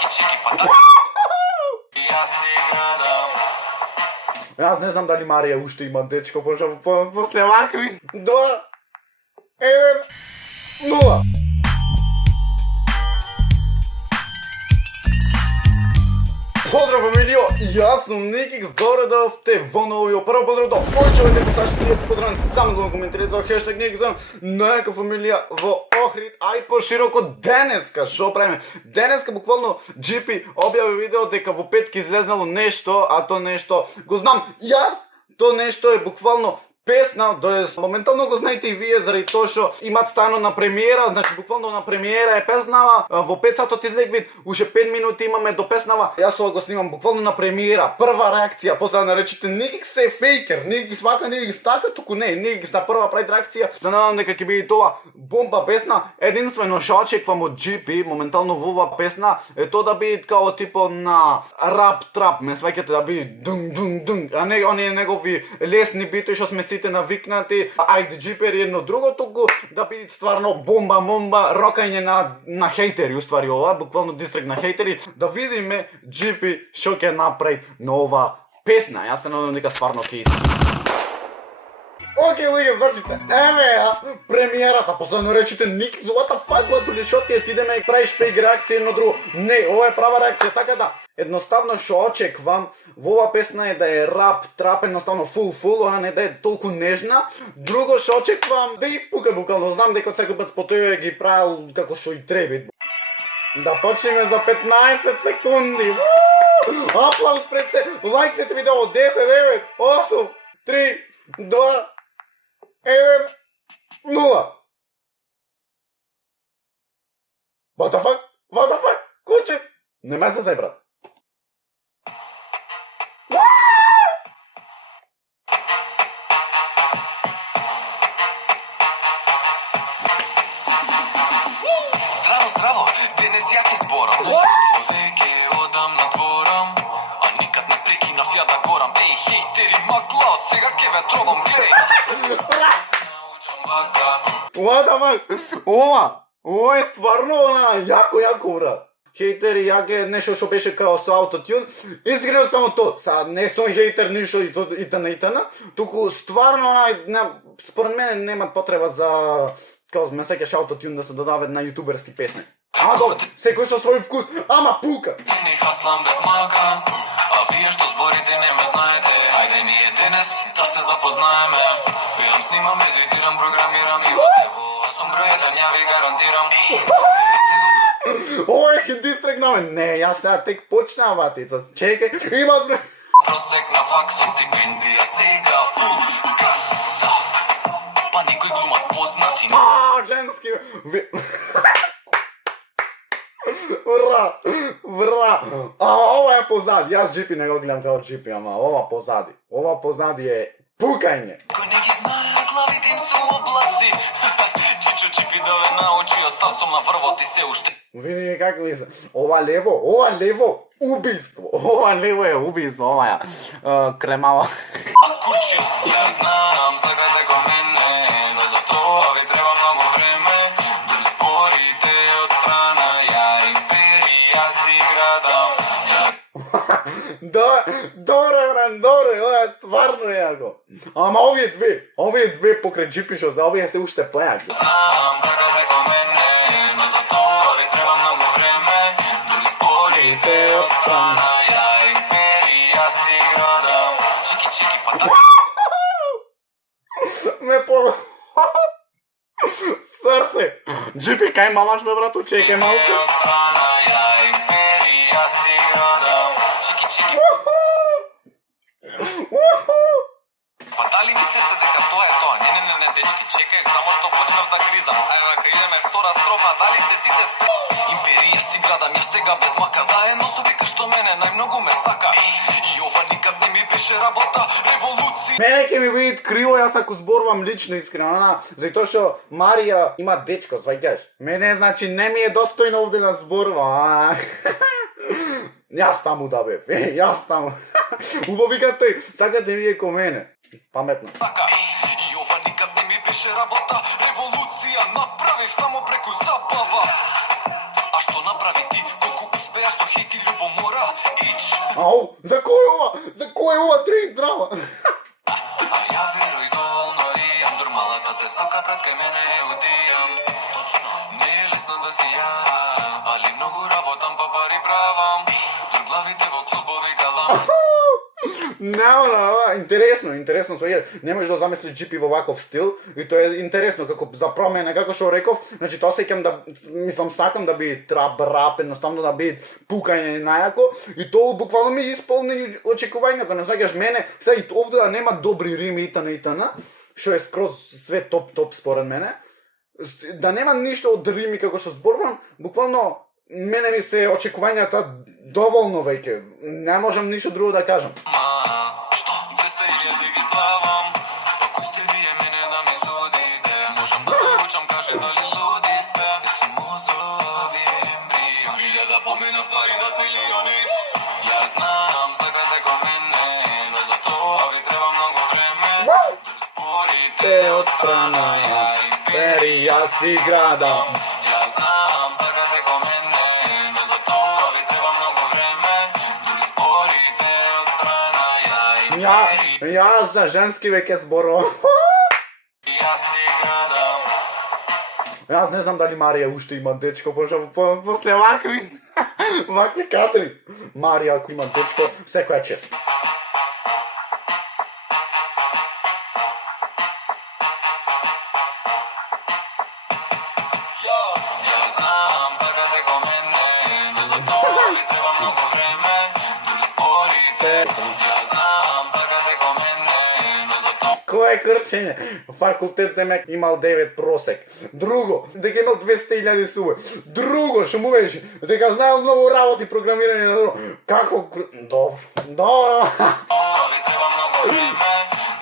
чики, пата. Јас си градам. Аз не знам дали Марија уште има дечко, после вакви 2, 1, 0. Поздрав, фамилио! Јас сум Никикс, добре дојавте во новиот прво поздрав до мој човек дека саш ќе се поздравам само да коментирате за хештаг Никикс, нека фамилија во Охрид, а и пошироко денеска шо правиме? Денеска буквално GP објави видео дека во петки излезнало нешто, а то нешто го знам јас, то нешто е буквално песна, тоест моментално го знаете и вие заради тоа што имат стано на премиера, значи буквално на премиера е песнава, во 5 сатот излег вид, уште 5 минути имаме до песнава. Јас ова го снимам буквално на премиера, прва реакција, после да наречете Никикс е фейкер, Никикс вака, Никикс така, туку не, Никикс на прва прави реакција. Се надам дека ќе биде тоа бомба песна. Единствено што очекувам од GP моментално во оваа песна е тоа да биде као типо на рап трап, ме сваќате да биде дун дун дун, а не оние негови лесни битови што сме сите навикнати, ајде джипери едно друго, туку да биде стварно бомба, рокање на хейтери, уствари ова, буквално дистрект на хейтери, да видиме GP што ќе направи на ова песна. Јас се надам дека стварно ќе Океј, луѓе, значите, еве ја премиерата, последно речите Никикс, what the fuck, батуле, шо ти идеме и правиш фейк реакција едно друго. Не, ова е права реакција, така да, едноставно што очеквам во ова песна е да е рап, трап, едноставно фул, а не да е толку нежна. Друго што очеквам да испука буквално, знам дека секој пат спотојува ги правил како што и треби. Да почнеме за 15 секунди. Аплауз пред се, лајкнете видео, 10, 9, 8, 3, 2, 1, 0. What the fuck? What the fuck? Куче? Не ме се зајбрат. Здраво, денес ја ќе зборам. Веќе одам на дворам, а никад не прекинав ја да горам. Еј, хейтери, магла, од сега ќе ве тробам, гледај. What the fuck? Ова е стварно јако, брат. Хейтери, јаке нешто што беше као со аутотюн. Искрено само тоа. Са не сум хейтер ништо итана, туку стварно според мене нема потреба за као ме сеќаш аутотюн да се додават на јутуберски песни. Ама добро, секој со свој вкус, ама пука. Не хаслам без мака, а вие што зборите не ме знаете. Ајде ние денес да се запознаеме. Пеам, снимам, едитирам, програмирам и во сево. Сум број еден, ја ви гарантирам. Ова е дистрект на мен. Не, јас сега тек почнаа ватица. Чекај, има време. Просек на факсом, стипендија сега фул каса. Па никој глумат познати. Женски. Бра. А ова е позади. Јас GP не го гледам као GP, ама ова позади е пукање. Кој не ги знае, главите им се облаци. Чичо GP да ве научи, од старцом на врвот и се уште. Види како ми се. Ова лево, убиство. Ова лево е убиство, ова ја кремава. А курчил, ја знам, сакате ко мене, но за тоа ви треба многу време. Дури спорите од страна, ја империја си градам. Добре, ова е стварно јако. Ама овие две покрај GP шо за овие се уште плеаки. Знам, сакате ко мене, но за тоа ви треба многу време. Дури спорите од страна, ја империја си градам. Чики, пата. Ме по... В срце. GP, кај мамаш ме, брату, чекај малку. Од страна, ја империја си градам. Чики. Па дали мислите дека тоа е тоа? Не, дечки, чекај, само што почнав да гризам. Ајде, вака идеме втора строфа, дали сте сите Империја си градам, ја сега без мака. Заедно со вика што мене најмногу ме сака. И ова никад не ми беше работа, револуција. Мене ќе ми биде криво, јас ако зборувам лично искрено, затоа што Марија има дечко, сваќаш. Мене, значи, не ми е достојно овде да зборувам. Јас таму да бев, јас таму. Убавикате, сакате вие ко мене. Паметно. И ова никад не ми беше работа, револуција направив само преку забава. А што направи ти, колку успеа со Ау, за кој ова? За кој ова трейн драма? А ја веруј доволно имам, нормалата те сака пред кај мене удијам. Точно, не е лесно да си ја, али многу работам па пари правам. Турглавите во клубови галам. Не, интересно свеќе. Не можеш да замислиш GP во ваков стил и тоа е интересно како за промена, како што реков, значи тоа сеќам да сакам да би трап рап, едноставно да би пукање најако и тоа буквално ми исполнени очекувањата, не знаеш мене, сега и овде да нема добри рими итн, што е скроз све топ според мене. Да нема ништо од рими како што зборувам, буквално мене ми се очекувањата доволно веќе. Не можам ништо друго да кажам. Што? 200.000 ги славам. Па кој сте вие мене да ми судите? Можам да поручам, каже дали луди сте. Те су мозови ембрион. 1000 поминав пари над милиони. Ја знам, сакате ко мене, но за тоа ви треба многу време. Спорите од страна, ја империја си градам. Ја знам, сакате ко мене, но за тоа ви треба многу време. Спорите од страна, ја империја. Јас за женски веќе зборувам. Јас си градам. Јас не знам дали Марија уште има дечко, после вакви катри. Марија ако има дечко, секоја чест. Ја знам, сакате ко мене, но за тоа ви треба многу време. Дури спорите. Ја знам, сакате ко мене, но за тоа. Кое крчење? Факултет демек имал 9 просек. Друго, дека имал 200.000 суби. Друго, што му беше, дека знаел многу работи програмирање. Како? Добро. Тоа ви треба многу време.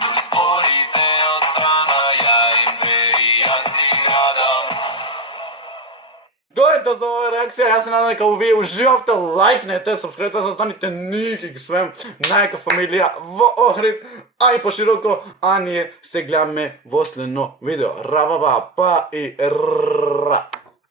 Дури спорите од страна, ја империја си градам. Дојдете за ова реакција, јас се надам дека вие уживавте, лајкнете, сабскрибете, за станите Никик свем, најка фамилија во Охрид, а и пошироко, а ние се гледаме во следно видео. Рабаба, па и ра.